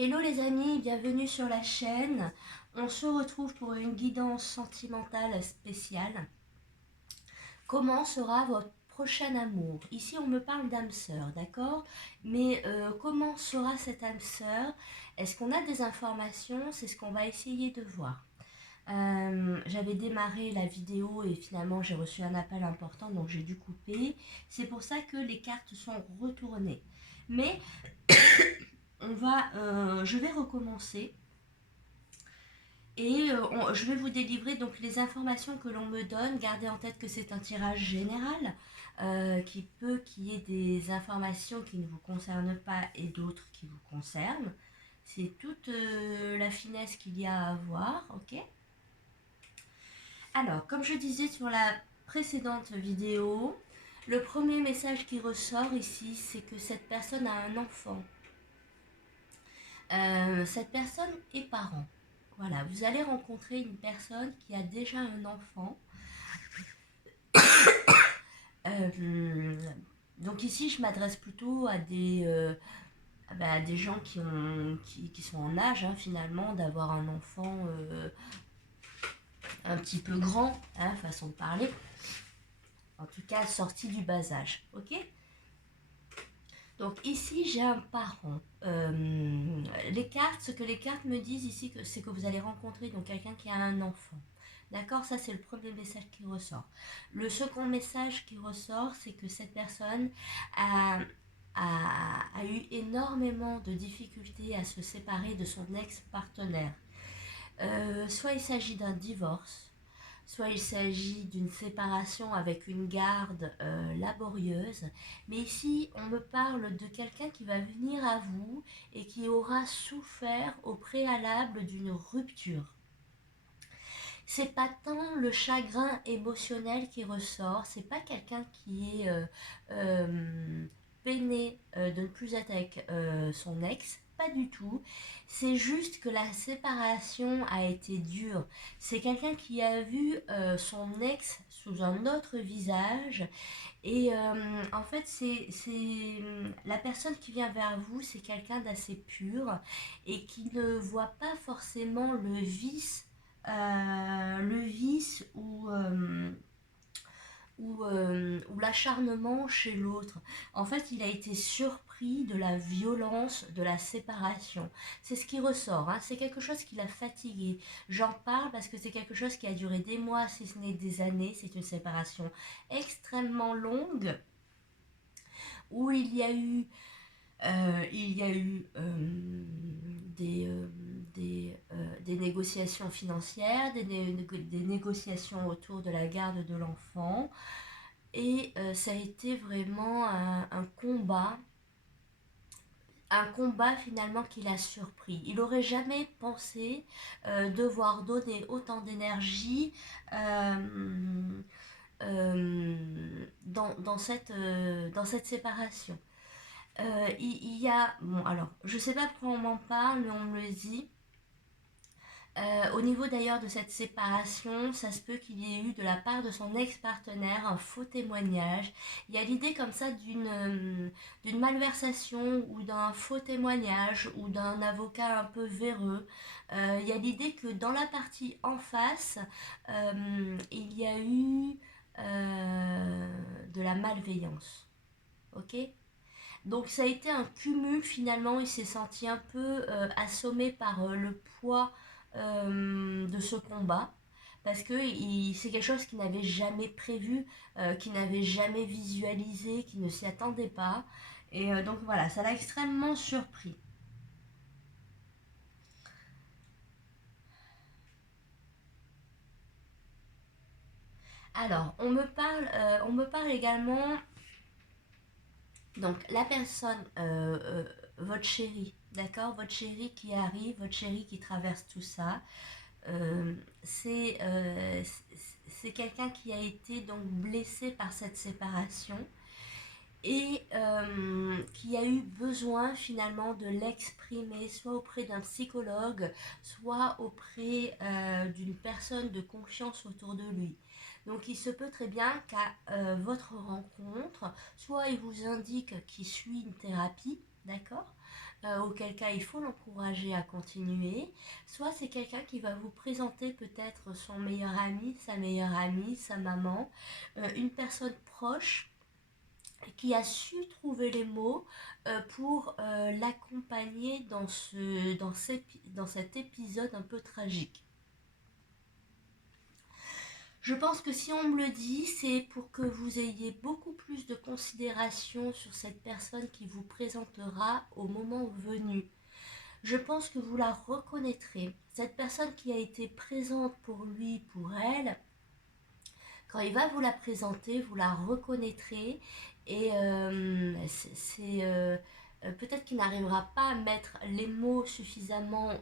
Hello les amis, bienvenue sur la chaîne. On se retrouve pour une guidance sentimentale spéciale. Comment sera votre prochain amour? Ici on me parle d'âme sœur, d'accord? Mais comment sera cette âme sœur? Est-ce qu'on a des informations? C'est ce qu'on va essayer de voir. J'avais démarré la vidéo et finalement j'ai reçu un appel important donc j'ai dû couper. C'est pour ça que les cartes sont retournées. Mais je vais recommencer et je vais vous délivrer donc les informations que l'on me donne. Gardez en tête que c'est un tirage général qui peut qu'il y ait des informations qui ne vous concernent pas et d'autres qui vous concernent. C'est toute la finesse qu'il y a à avoir, ok? Alors, comme je disais sur la précédente vidéo, le premier message qui ressort ici, c'est que cette personne a un enfant. Cette personne est parent. Voilà, vous allez rencontrer une personne qui a déjà un enfant. Donc ici, je m'adresse plutôt à des gens qui sont en âge, hein, finalement, d'avoir un enfant un petit peu grand, hein, façon de parler. En tout cas, sorti du bas âge, ok? Donc ici, j'ai un parent. Ce que les cartes me disent ici, c'est que vous allez rencontrer donc quelqu'un qui a un enfant. D'accord? Ça, c'est le premier message qui ressort. Le second message qui ressort, c'est que cette personne a eu énormément de difficultés à se séparer de son ex-partenaire. Soit il s'agit d'un divorce, soit il s'agit d'une séparation avec une garde laborieuse. Mais ici, on me parle de quelqu'un qui va venir à vous et qui aura souffert au préalable d'une rupture. C'est pas tant le chagrin émotionnel qui ressort, c'est pas quelqu'un qui est peiné de ne plus être avec son ex, pas du tout. C'est juste que la séparation a été dure. C'est quelqu'un qui a vu son ex sous un autre visage et en fait c'est la personne qui vient vers vous, c'est quelqu'un d'assez pur et qui ne voit pas forcément le vice ou l'acharnement chez l'autre. En fait, il a été surpris de la violence de la séparation. C'est ce qui ressort, hein. C'est quelque chose qui l'a fatigué. J'en parle parce que c'est quelque chose qui a duré des mois, si ce n'est des années. C'est une séparation extrêmement longue où il y a eu des négociations financières, des négociations autour de la garde de l'enfant. Et ça a été vraiment un combat finalement qui l'a surpris. Il n'aurait jamais pensé devoir donner autant d'énergie dans cette séparation. Il y a, bon alors, je ne sais pas pourquoi on m'en parle, mais on me le dit. Au niveau d'ailleurs de cette séparation, ça se peut qu'il y ait eu de la part de son ex-partenaire un faux témoignage. Il y a l'idée comme ça d'une malversation ou d'un faux témoignage ou d'un avocat un peu véreux. Il y a l'idée que dans la partie en face, il y a eu de la malveillance. Ok? Donc ça a été un cumul finalement, il s'est senti un peu assommé par le poids de ce combat parce que c'est quelque chose qu'il n'avait jamais prévu, qu'il n'avait jamais visualisé, qu'il ne s'y attendait pas. Et donc voilà, ça l'a extrêmement surpris. Alors, on me parle également, donc la personne, votre chéri, d'accord, votre chéri qui arrive, votre chéri qui traverse tout ça. Euh, c'est euh, c'est quelqu'un qui a été donc blessé par cette séparation et qui a eu besoin finalement de l'exprimer soit auprès d'un psychologue, soit auprès d'une personne de confiance autour de lui. Donc il se peut très bien qu'à votre rencontre, soit il vous indique qu'il suit une thérapie, d'accord, auquel cas il faut l'encourager à continuer, soit c'est quelqu'un qui va vous présenter peut-être son meilleur ami, sa meilleure amie, sa maman, une personne proche qui a su trouver les mots pour l'accompagner dans cet épisode un peu tragique. Je pense que si on me le dit, c'est pour que vous ayez beaucoup plus de considération sur cette personne qui vous présentera au moment venu. Je pense que vous la reconnaîtrez. Cette personne qui a été présente pour lui, pour elle, quand il va vous la présenter, vous la reconnaîtrez et peut-être qu'il n'arrivera pas à mettre les mots suffisamment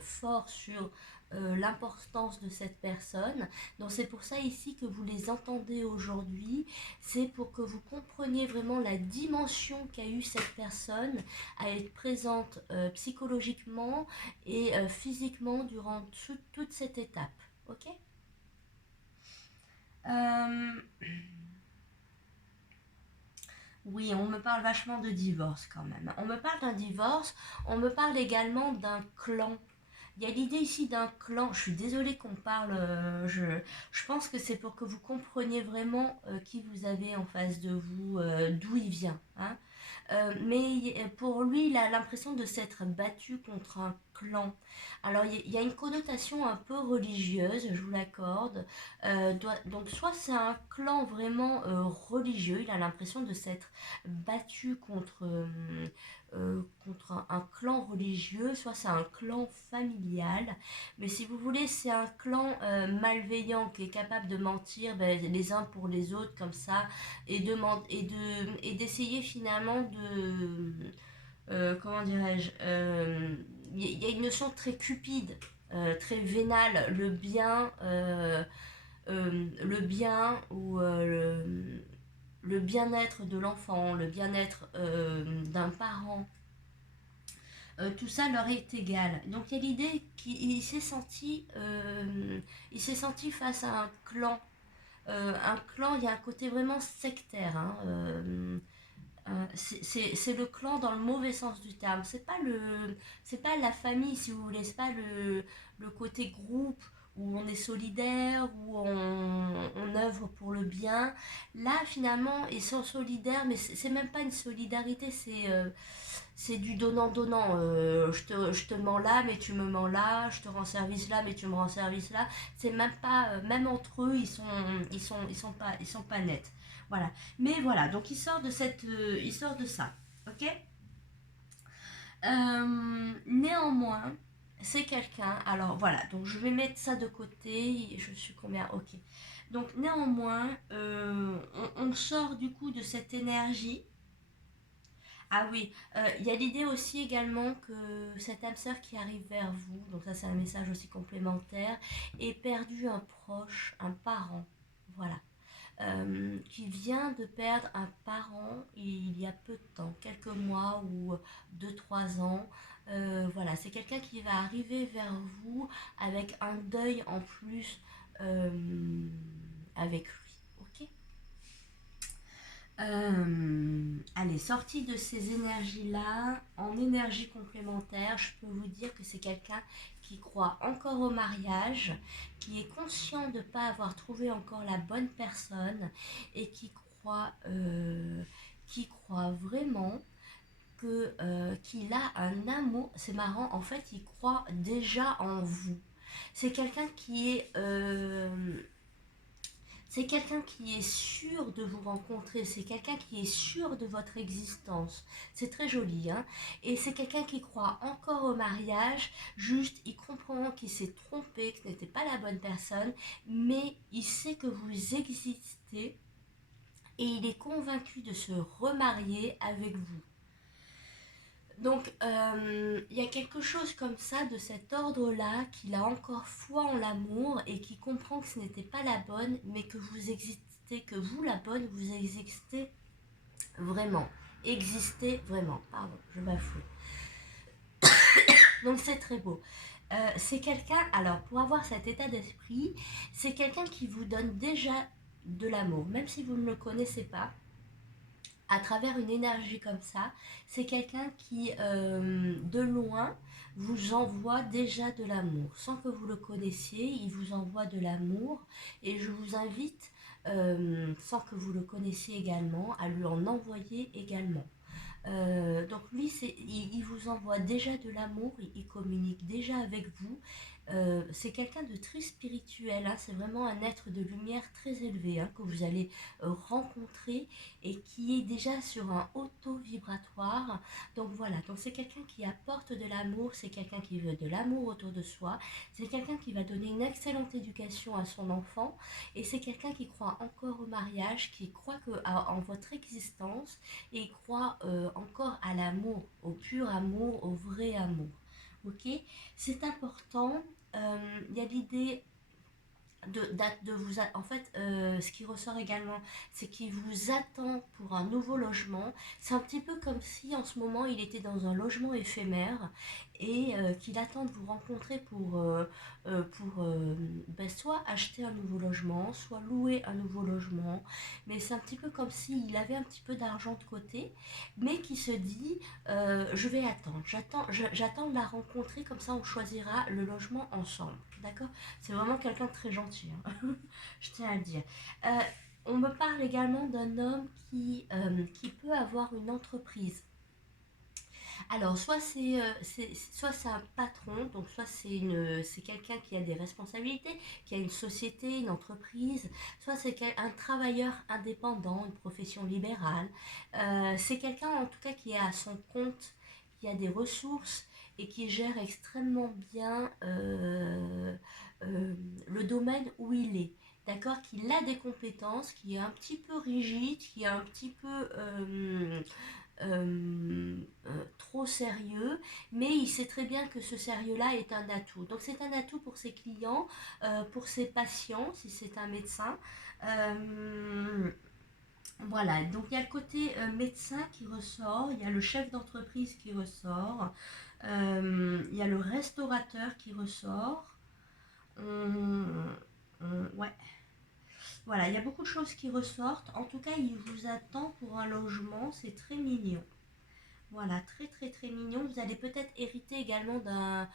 forts sur l'importance de cette personne. Donc c'est pour ça ici que vous les entendez aujourd'hui. C'est pour que vous compreniez vraiment la dimension qu'a eu cette personne à être présente psychologiquement et physiquement durant toute cette étape. Ok ? Oui, on me parle vachement de divorce quand même. On me parle d'un divorce, on me parle également d'un clan. Il y a l'idée ici d'un clan. Je suis désolée qu'on parle. Je pense que c'est pour que vous compreniez vraiment qui vous avez en face de vous, d'où il vient. Hein. Mais pour lui, il a l'impression de s'être battu contre un clan. Alors, il y a une connotation un peu religieuse, je vous l'accorde. Donc, soit c'est un clan vraiment religieux, il a l'impression de s'être battu contre un clan religieux, soit c'est un clan familial. Mais si vous voulez, c'est un clan malveillant qui est capable de mentir les uns pour les autres comme ça et d'essayer finalement comment dirais-je, il y a une notion très cupide, très vénale, le bien ou le bien-être de l'enfant, le bien-être d'un parent. Tout ça leur est égal. Donc il y a l'idée qu'il il s'est senti face à un clan. Un clan, il y a un côté vraiment sectaire. Hein, c'est le clan dans le mauvais sens du terme. C'est pas la famille, si vous voulez. C'est pas le côté groupe où on est solidaire, où on œuvre pour le bien. Là, finalement, ils sont solidaires, mais c'est même pas une solidarité, c'est du donnant-donnant. Je te mens là, mais tu me mens là. Je te rends service là, mais tu me rends service là. C'est même pas, même entre eux, ils sont pas nets. Voilà. Mais voilà, donc il sort de ça. Ok. Néanmoins, c'est quelqu'un. Alors voilà, donc je vais mettre ça de côté. Je suis combien? Ok. Donc néanmoins, on sort du coup de cette énergie. Ah oui, il y a l'idée aussi également que cette âme sœur qui arrive vers vous, donc ça c'est un message aussi complémentaire, ait perdu un proche, un parent. Voilà. Qui vient de perdre un parent il y a peu de temps, quelques mois ou 2-3 ans. Voilà, c'est quelqu'un qui va arriver vers vous avec un deuil en plus avec lui. Ok. Allez, sortie de ces énergies-là, en énergie complémentaire, je peux vous dire que c'est quelqu'un qui croit encore au mariage, qui est conscient de ne pas avoir trouvé encore la bonne personne et qui croit vraiment qu'il a un amour. C'est marrant, en fait, il croit déjà en vous. C'est quelqu'un c'est quelqu'un qui est sûr de vous rencontrer, c'est quelqu'un qui est sûr de votre existence. C'est très joli, hein. Et c'est quelqu'un qui croit encore au mariage, juste il comprend qu'il s'est trompé, que ce n'était pas la bonne personne, mais il sait que vous existez et il est convaincu de se remarier avec vous. Donc, il y a quelque chose comme ça, de cet ordre-là, qu'il a encore foi en l'amour et qui comprend que ce n'était pas la bonne, mais que vous existez, que vous, la bonne, vous existez vraiment. Existez vraiment. Pardon, je bafoue. Donc, c'est très beau. C'est quelqu'un, alors, pour avoir cet état d'esprit, c'est quelqu'un qui vous donne déjà de l'amour, même si vous ne le connaissez pas. à travers une énergie comme ça, c'est quelqu'un qui, de loin, vous envoie déjà de l'amour. Sans que vous le connaissiez, il vous envoie de l'amour. Et je vous invite, sans que vous le connaissiez également, à lui en envoyer également. Donc lui, il vous envoie déjà de l'amour, il communique déjà avec vous. C'est quelqu'un de très spirituel, hein, c'est vraiment un être de lumière très élevé, hein, que vous allez rencontrer et qui est déjà sur un haut taux vibratoire. Donc voilà, donc c'est quelqu'un qui apporte de l'amour, c'est quelqu'un qui veut de l'amour autour de soi, c'est quelqu'un qui va donner une excellente éducation à son enfant et c'est quelqu'un qui croit encore au mariage, qui croit en votre existence et croit encore à l'amour, au pur amour, au vrai amour. Ok, c'est important. Il y a l'idée de vous... En fait, ce qui ressort également, c'est qu'il vous attend pour un nouveau logement. C'est un petit peu comme si en ce moment il était dans un logement éphémère et qu'il attend de vous rencontrer pour soit acheter un nouveau logement, soit louer un nouveau logement. Mais c'est un petit peu comme s'il avait un petit peu d'argent de côté, mais qui se dit, je vais attendre, j'attends de la rencontrer, comme ça on choisira le logement ensemble. D'accord? C'est vraiment quelqu'un de très gentil, hein. Je tiens à le dire. Euh, on me parle également d'un homme qui peut avoir une entreprise. Alors, soit c'est un patron, donc soit c'est quelqu'un qui a des responsabilités, qui a une société, une entreprise, soit c'est un travailleur indépendant, une profession libérale. C'est quelqu'un en tout cas qui est à son compte, qui a des ressources et qui gère extrêmement bien le domaine où il est. D'accord, qu'il a des compétences, qui est un petit peu rigide, qui est un petit peu trop sérieux, mais il sait très bien que ce sérieux-là est un atout. Donc c'est un atout pour ses clients, pour ses patients, si c'est un médecin. Euh, voilà, donc il y a le côté médecin qui ressort, il y a le chef d'entreprise qui ressort, il y a le restaurateur qui ressort. Ouais, voilà, il y a beaucoup de choses qui ressortent. En tout cas, il vous attend pour un logement, c'est très mignon. Voilà, très très très mignon. Vous allez peut-être hériter également d'un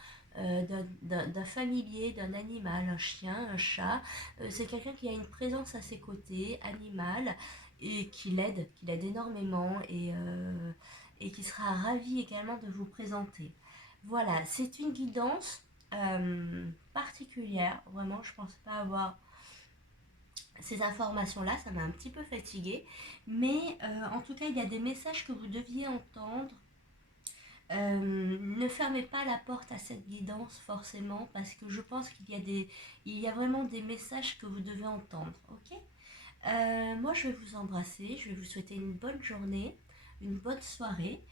familier, d'un animal, un chien, un chat. C'est quelqu'un qui a une présence à ses côtés, animal, et qui l'aide énormément et qui sera ravi également de vous présenter. Voilà, c'est une guidance particulière. Vraiment, je pense pas avoir ces informations-là, ça m'a un petit peu fatiguée. Mais en tout cas, il y a des messages que vous deviez entendre. Ne fermez pas la porte à cette guidance forcément parce que je pense il y a vraiment des messages que vous devez entendre. Ok. Moi, je vais vous embrasser. Je vais vous souhaiter une bonne journée, une bonne soirée.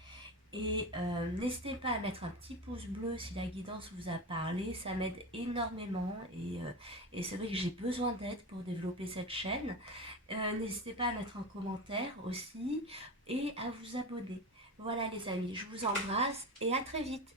Et n'hésitez pas à mettre un petit pouce bleu si la guidance vous a parlé, ça m'aide énormément et c'est vrai que j'ai besoin d'aide pour développer cette chaîne. N'hésitez pas à mettre un commentaire aussi et à vous abonner. Voilà les amis, je vous embrasse et à très vite.